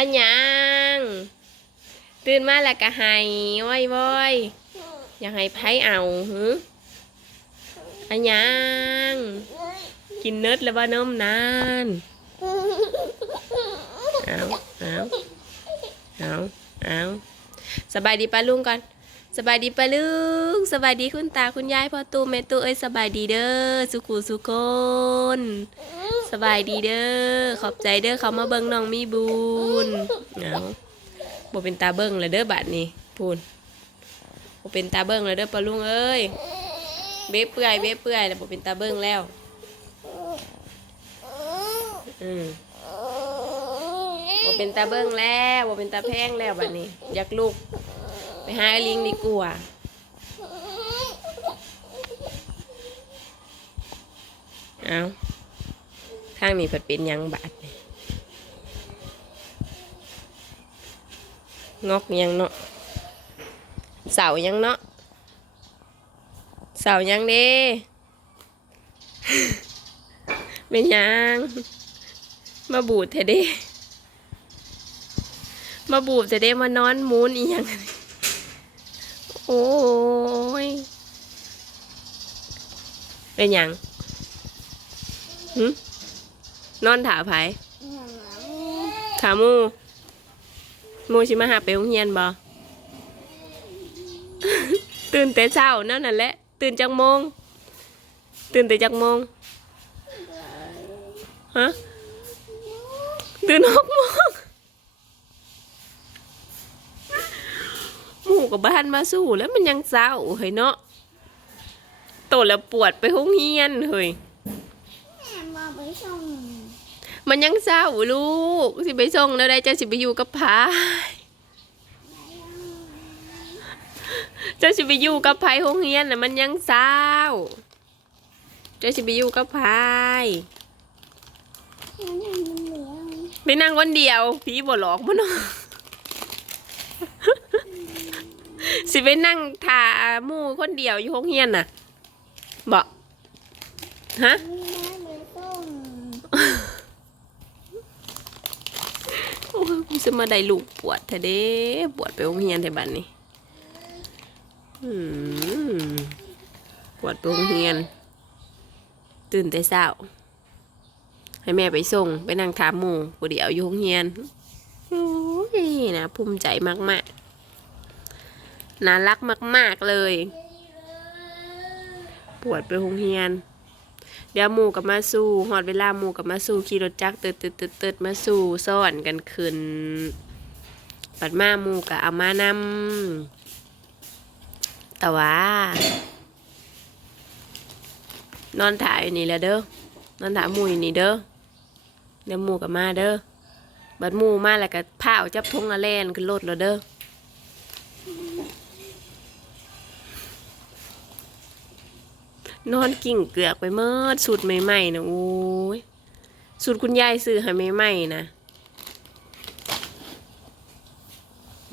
อันยังตื่นมาแล้วก็หายว้อยว้อยอยากให้ไผเอาหืออันยังกินเนิร์ดแล้วว่านมนานเอาเอาเอาเอาสบายดีป้าลุงก่อน สบายดีป้าลุงสบายดีคุณตาคุณยายพ่อตูแม่ตูเอ้ยสบายดีเด้อสุขุสุคนสบายดีเด้อขอบใจเด้อเขามาเบิ่งน้องมีบุญเอาบ่เป็นตาเบิ่งเลยเด้อบัดนี้พูนบ่เป็นตาเบิ่งเลยเด้อปะลุงเอ้ยเบ๊เปื่อยเบ๊เปื่อยแล้วบ่เป็นตาเบิ่งแล้วอืมบ่เป็นตาเบิ่งแล้วบ่เป็นตาแพงแล้วบัดนี้ อยากลุก ไปหาไอ้ลิงดีกว่าเอาข้างนี้เพิ่นเป็นยังบาดงอกยังเนาะเสายังเนาะเสายังเด้เป็นยังมาบูดเถอะเด้มาบูดเถอะเด้มานอนหมูนอีหยัง โอ้ย เป็นยังหึนอนถาไผขามู มูชิมาหาไปโรงเรียนบ่ ตื่นแต่เช้านั่นน่ะแหละ ตื่นจักโมง ตื่นแต่จักโมง ฮะ ตื่นหกโมง หมู กับบ้านมาสู้แล้วมันยังเศร้าเฮ้ยเนาะโตแล้วปวดไปห้องเฮียนเฮ้ยมันยังเศร้าลูกสิไปส่งแล้วได้เจ้าสิไปอยู่กับพายเจ้าสิไปอยู่กับพายห้องเฮียนน่ะมันยังเศร้าเจ้าสิไปอยู่กับพายมันยังเหลือไปนั่งคนเดียวผีบ่หลอกมันเนาะ สิไปนั่งถ่าหมู่คนเดียวอยู่ห้องเฮียนน่ะบอกฮะแม่ไปส่งโอ้ยกูจะมาได้ลูกปวดแท้เด้ปวดไปโรงเรียนแท้บัดนี้อืมปวดไปโรงเรียน ตื่นแต่เช้าให้แม่ไปส่ง ไปนั่งถามหมู่ผู้เดียวอยู่โรงเรียนโอ้ยนะภูมิใจมากๆ น่ารักมาก ๆ เลย ปวดไปโรงเรียน เดี๋ยวหมู่กับมาสู้หอดเวลาหมู่กับมาสู้ขี่รถจักรตืดตืดตืดตืดมาสู้ซ่อนกันขึ้นปัดมาหมู่กับเอามานำแต่ว่านอนถ่ายอยู่นี่แหละเด้อนอนถ่ายหมู่อยู่นี่เด้อเดี๋ยวหมู่กับมาเด้อบัดหมู่มาแล้วก็ผ้าเอาจับทงละแล่นขึ้นรถแล้วเด้อ นอนกิ่งเกือกไปเมื่อสูตรใหม่ๆนะโอ้ยสูตรคุณยายซื้อให้ใหม่ๆนะ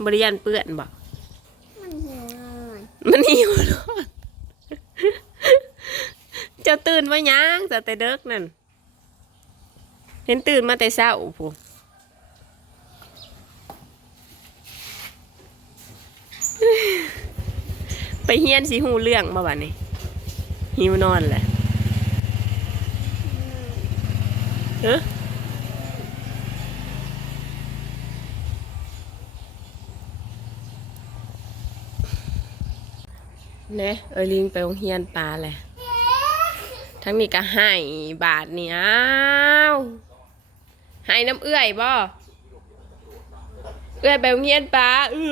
บริยานเปื้อนบอกมันหิวหน่อยมันหิวนอนเจะตื่นมายังจะแต่เด็กนั่น เห็นตื่นมาแต่เช้าผู้ไปเฮียนสีหูเรื่องมาวันนี้ หิวนอนแหละเฮ้เนี่เออลิงไปโรงเรียนปลาแหละทั้งนี้ก็ให้บาทนี่อ้าวให้น้ำเอื้อยบ่เอื้อยไปโรงเรียนปลาเอ้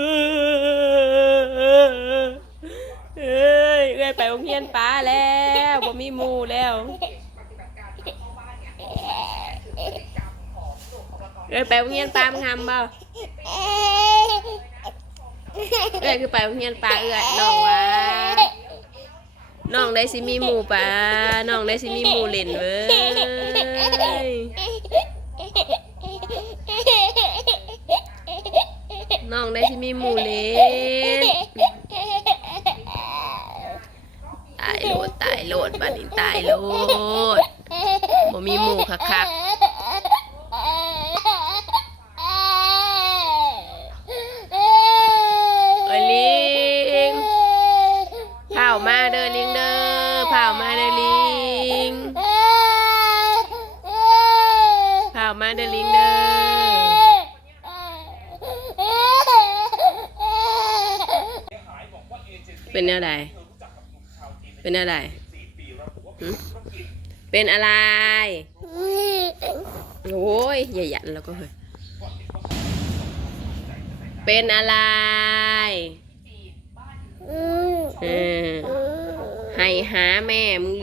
ย เอ้ยเอ้ยไปโรงเรียนปลาแล้วบ่มีหมู่แล้วเอ้ยไปโรงเรียนปลามึงทำบ่เอ้ยคือไปโรงเรียนปลาเอ้ยน้องว่าน้องได้สิมีหมู่ปลาน้องได้สิมีหมู่เล่นเว้ยน้องได้สิมีหมู่เล่นตายโลดตายโลดบัดนี้ตายโลดบ่มีหมู่คักๆ เป็นอะไร เป็นอะไร เป็นอะไร โอ้ยอย่าหยันแล้วก็เฮ้ยเป็นอะไรเออให้หาแม่มึง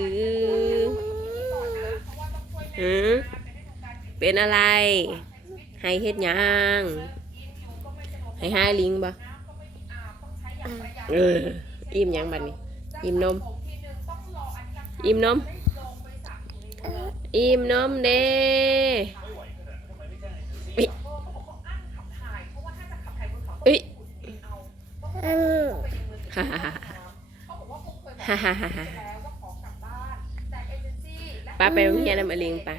หรือเป็นอะไร ให้เฮ็ดยังให้หาลิงบ่เออ อิ่มหยังบัดนี้ อิ่มนม อิ่มนม อิ่มนมเด้อิอิฮ่าฮ่าฮ่าฮ่าฮ่าฮ่าฮ่าป้าไปโรงเรียนนำอลิงป้า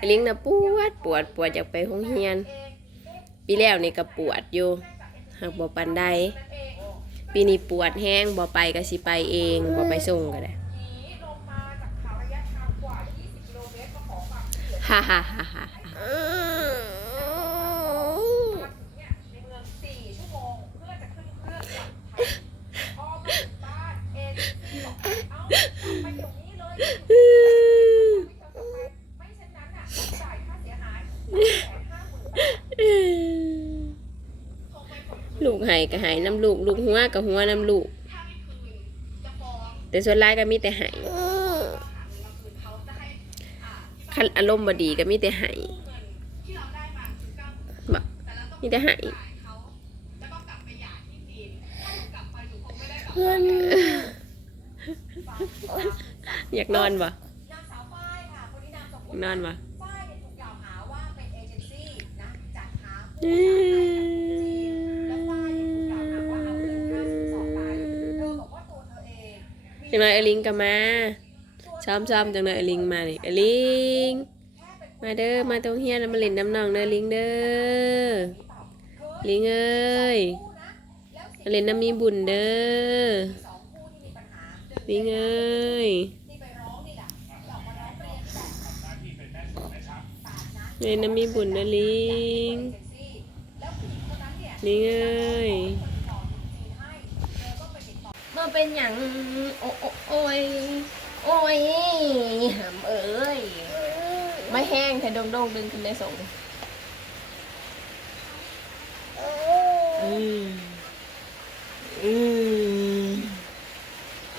อลิงน่ะปวดปวดปวดอยากไปโรงเรียน ปีแล้วนี่ก็ปวดอยู่หากบ่ปันใด ปีนี้ปวดแห้งบ่ไปก็สิไปเองบ่ไปส่งก็ได้ฮ่าฮ่าฮ่าฮ่า กไห้ก็ไห้น้ำลูกลูกหัวก็หัวน้ำลูก แต่ส่วนร้ายก็มีแต่ไห้คันอารมณ์บดีก็มีแต่ไห้บมีแต่ไห้เพื่อนอยากนอนบ่นอนบ่ฝ้ายเนี่ยถูกกล่าวหาว่าเป็นเอเจนซี่นะ เห็นไหมไอลิงก็มาซ้อมๆจังเลยไอลิงมานี่ไอลิงมาเด้อมาตรงเฮียนมาเล่นน้ำนองเด้อลิงเด้อลิงเอ้ยมาเล่นน้ำมีบุญเด้อลิงเอ้ยเล่นน้ำมีบุญเด้อลิงลิงเอ้ย ต่อจีนให้เธอก็ไปติดต่อ มา เป็นอย่างโอ้โอ้ยโอ้ยหำเอ้ยไม่แห้งแต่โดงดึงขึ้นได้ส่งอืมอืม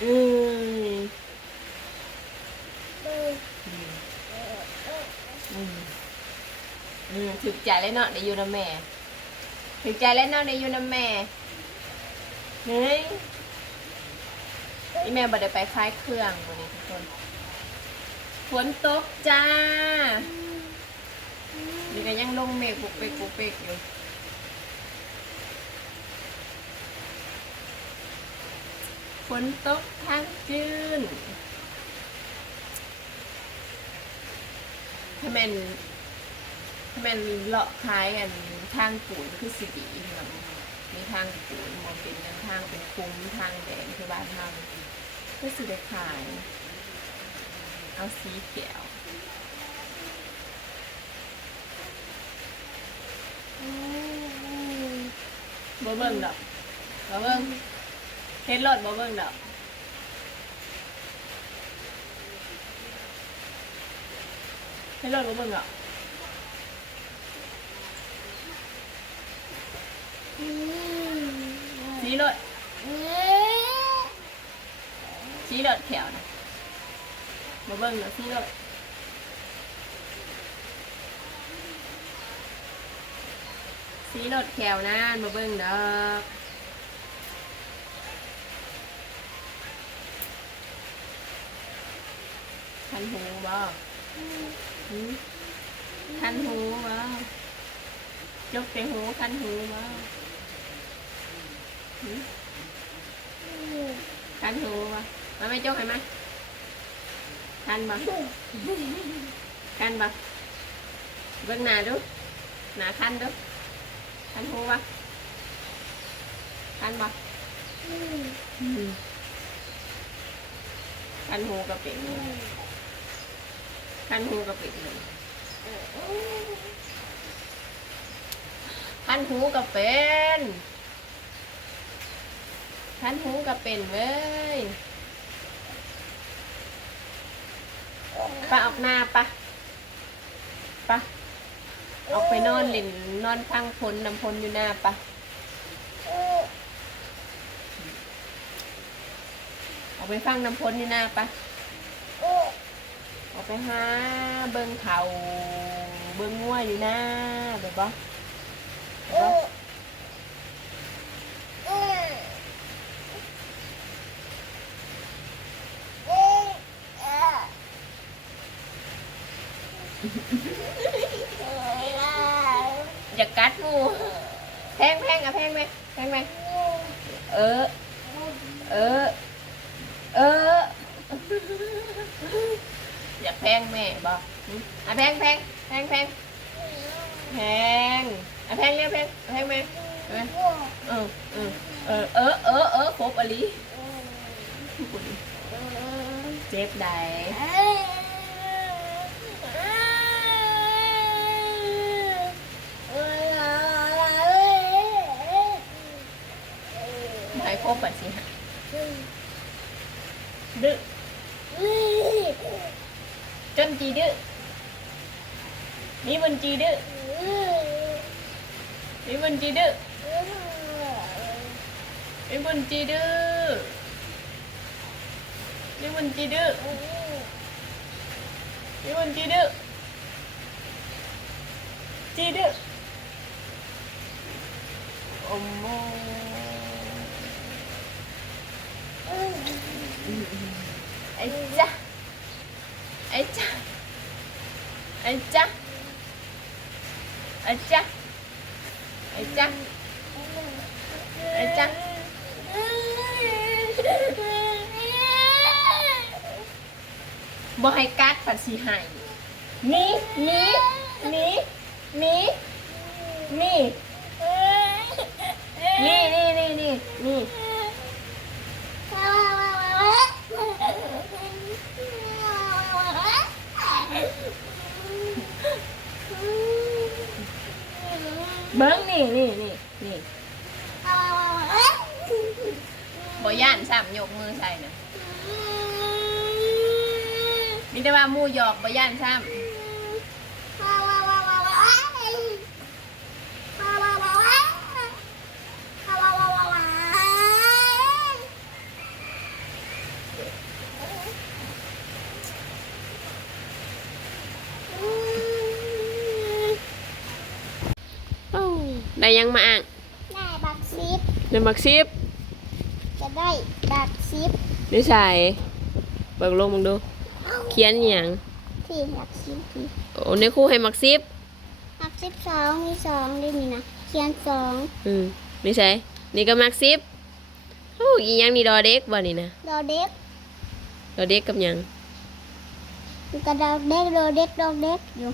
อืมอืมอืมถึกใจแล้วเนาะได้อยู่นะแม่ถึกใจแล้วเนาะได้อยู่นะแม่เฮ้ย นี่แม่บ่ได้ไปคล้ายเครื่องวันนี้ทุกคนฝนตกจ้านี่ก็ยังลงเมฆปุกเปกปุกเปกอยู่ฝนตกทางจืนถ้าแมันถ้าแมันเลาะคล้ายกันทางปูนคือสีดีเหมือน มีทางปูนมองเป็นกันทางเป็นคุ้มทางแดงคือบ้านทางก็สิได้ขาย เอาสีเขียวบ่เบิ่งดอกบ่เบิ่งเฮ็ดรถบ่เบิ่งดอกเฮ็ดรถบ่เบิ่งดอก สีรถสีรถแถวนะบ่เบิ่งดอกสีรถสีรถแถวนะบ่เบิ่งดอก คันหูปะมาไม่จกเห็นไหมคันปะคันปะเบื้องหน้าดูหน้าคันดูคันหูปะคันปะคันหูกระปิดคันหูกระปิดเลยคันหูกระเป็น คันหูก็เป็นเว้ยไปออกหน้าปะปะออกไปนอนเล่นนอนพังพลนำพลอยู่หน้าปะออกไปฟังน้ำพลอยู่หน้าปะออกไปหาเบิงเขาเบิงงัวอยู่หน้าเดี๋ยวบ่เดี๋ยวบ่ อย่ากัดงูแพงแพงอะแพงไหมแพงไหมเออ เออ เออ อย่าแพงแม่บอกหึอะแพงแพงแพงแพงแพงอะแพงเรียกแพงแพงไหมแพงเออเออเออเออเออเออครบอลีเจ็บใด ครครบอะสิฮะดื้อจนจีดื้อนี่มันจีดื้อนี่มันจีดื้อนี่มันจีดื้อนี่มันจีดื้อนี่มันจีดื้อจีดื้อโอ้ ไอ้จ๊ะไอ้จ๊ะไอ้จ๊ะไอ้จ๊ะไอ้จ๊ะไอ้จ๊ะบ่ให้กัดปัดสิให้หนี่นี่นี่นี่นี่นี่นี่นี่นี่นี่ เบิ้งนี่นี่นี่นี่บย่านสามยกมือใส่นะมีแต่ว่าหมู่หยอกบย่านซ้ำ ได้ยังมาอ่างได้บักซิปในมักซิบจะได้บักซิปนิสัยเบิกลงมึงดู เขียนอหย่างที่บักซิปที่โอ้ในครู่ให้มักซิบบักซิปสองมีสองด้วยนี่นะเขียนสองอืมนิสัยนี่ก็มักซิบโอ้อีหยังนี่ดอเด็กบ่นี่นะดอเด็กดอเด็กกับหยังมันกระดอกเด็กดอเด็กดอกเด็กอยู่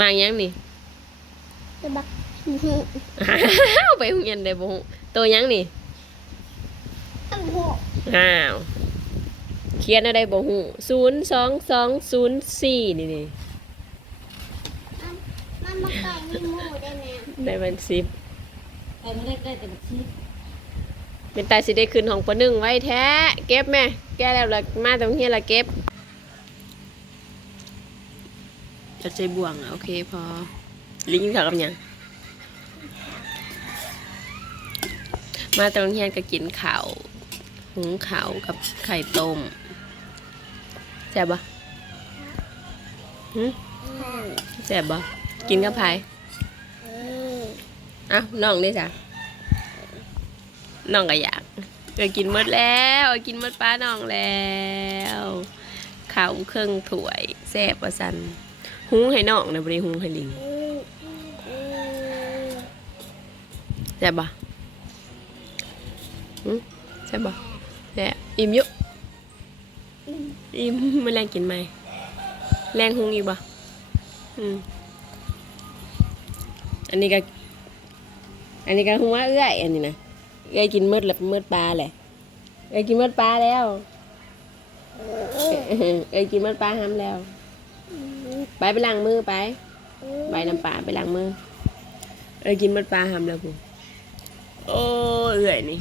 มาหยังนี่จะบัก อ้าวไปโรงเรียนได้บ่ฮู้ตัวหยังนี่อันหัวอ้าวเขียนอะไรบ่ฮู้02204นี่นี่มันมาไก่มีหมูได้ไหมได้วันซิบไก่ไม่ได้ได้แต่บักซิปเป็นตาสิได้ขึ้นห้องปหนึ่งไว้แท้ เก็บแม่ แกแล้วละมาตรงนี้ละเก็บจะใจบ่วงอะโอเคพอลิงก์เขากับหยัง มาตรงนี้ก็กินข้าวหุงข้าวกับไข่ต้มแซ่บปะหึแซ่บปะกินกับไผเอ้าน้องนี่จ้ะน้องก็อยากเออกินหมดแล้วเออกินหมดป้าน้องแล้วข้าวเครื่องถ้วยแซ่บประสันหุงให้น้องนะบริหุงให้ลิงแซ่บปะ หึแซ่บปะแซ่บอิ่มอยุอิ่มมาแรงกินไหมแรงหุงอีกปะอืมอันนี้ก็อันนี้ก็หัวเอื้อยอันนี้นะเอื้อยกินมืดแล้วมืดปลาแหละเอื้อยกินมืดปลาแล้วเอื้อยกินมืดปลาห้ำแล้ว ไปไปล้างมือไปใบน้ำปลาไปล้างมือ เอ้ยกินมันปลาหำแล้วกูโอ้เอื่อยนี่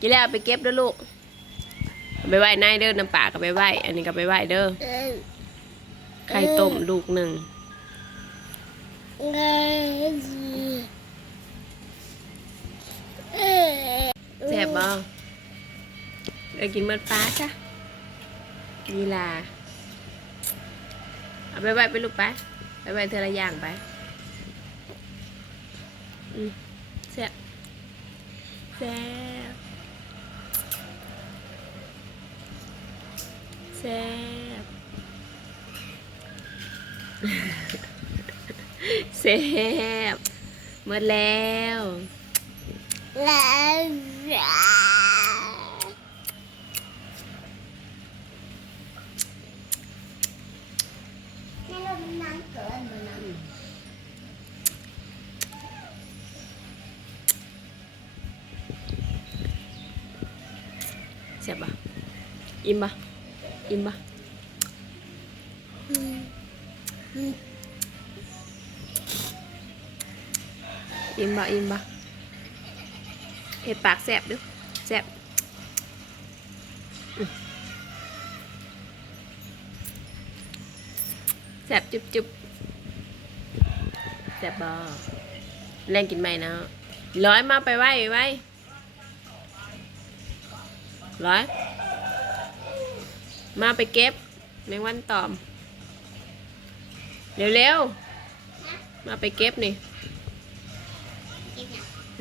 กินแล้วไปเก็บเด้อลูกไปไหว้นายเด้อน้ำปลาก็ไปไหว้อันนี้ก็ไปไหว้เด้อไข่ต้มลูกหนึ่งเงยเออแซ่บบ่เอ้ยกินมันปลาจ้ะนี่ลาเอาไปไหว้ไปลูกไปไปไหว้เธอละอย่างไปแซ่บแซ่บ แซ่บแซ่บหมดแล้วแล้วแม่ลมน้ำเกินเหมือนน้ำแซ่บปะอิ่มปะ อิ่มปะอิ่มปะอิ่มปะเห็ดปากแซ่บดูแซ่บแซ่บจุบจุบแซ่บบ่แรงกินไหมนะร้อยมาไปไวไปไหวร้อย มาไปเก็บแมงวันตอม เร็วๆ มาไปเก็บนี่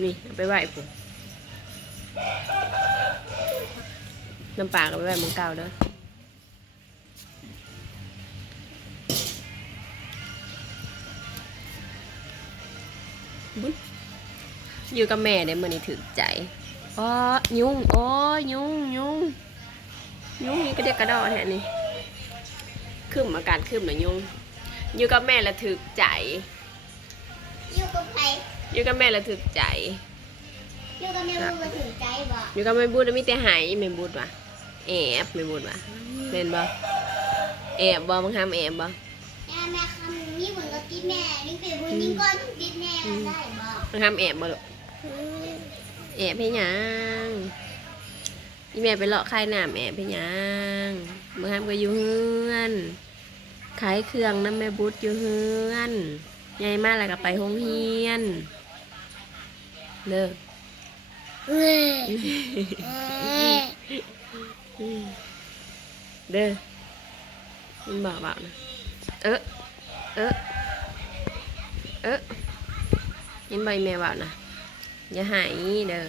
นี่เอาไปไหว้ผมน้ำปลาก็ไปไหวหมึงเก่าเด้อยอยู่กับแม่เนี่ยมันนี่ถึกใจ อ๋อ ยุ่งอ้ยยุงยุ่ง ยุงนี่ก็เด็กกระดอแทนนี่ขึ้นอาการขึ้นหน่อยยุงอยู่กับแม่ละถึกใจอยู่กับใครอยู่กับแม่ละถึกใจอยู่กับแม่รู้มาถึงใจบ่อยู่กับแม่บูดแล้วมีแต่หายแม่บูดว่ะแอบแม่บูดว่ะเล่นบ่แอบบ่มึงทำแอบบ่แม่แม่คำนี้เหมือนกับที่แม่นี่เป็นคนยิ่งก้อนติดแม่ได้บ่มึงทำแอบบ่ลูกแอบให้หยัง อีแม่ไปเลาะคายน้ำแอบให้หยังมึงทำก็อยู่เฮือนขายเครื่องน้ำแม่บูดอยู่เฮือนใหญ่มากแล้วก็ไปโรงเรียนเลิกเอ้ยเอ้ยเด้อมันบอกบอกนะเออเออเออยินใบแม่บอกนะอย่าหายเด้อ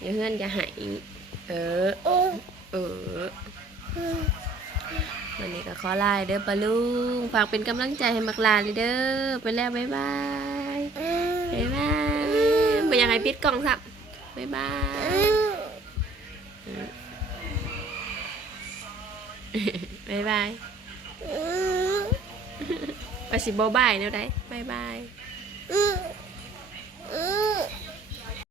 อย่าเฮือนอย่าหาย เออ เออ วันนี้ก็ขอลาเด้อปะลุงฝากเป็นกำลังใจให้มักลาเลยเด้อ ไปแล้วบ๊ายบายบ๊ายบายไม่อยากให้ปิดกล้องสับบ๊ายบายบ๊ายบายไปสิบายแนวได้บ๊ายบาย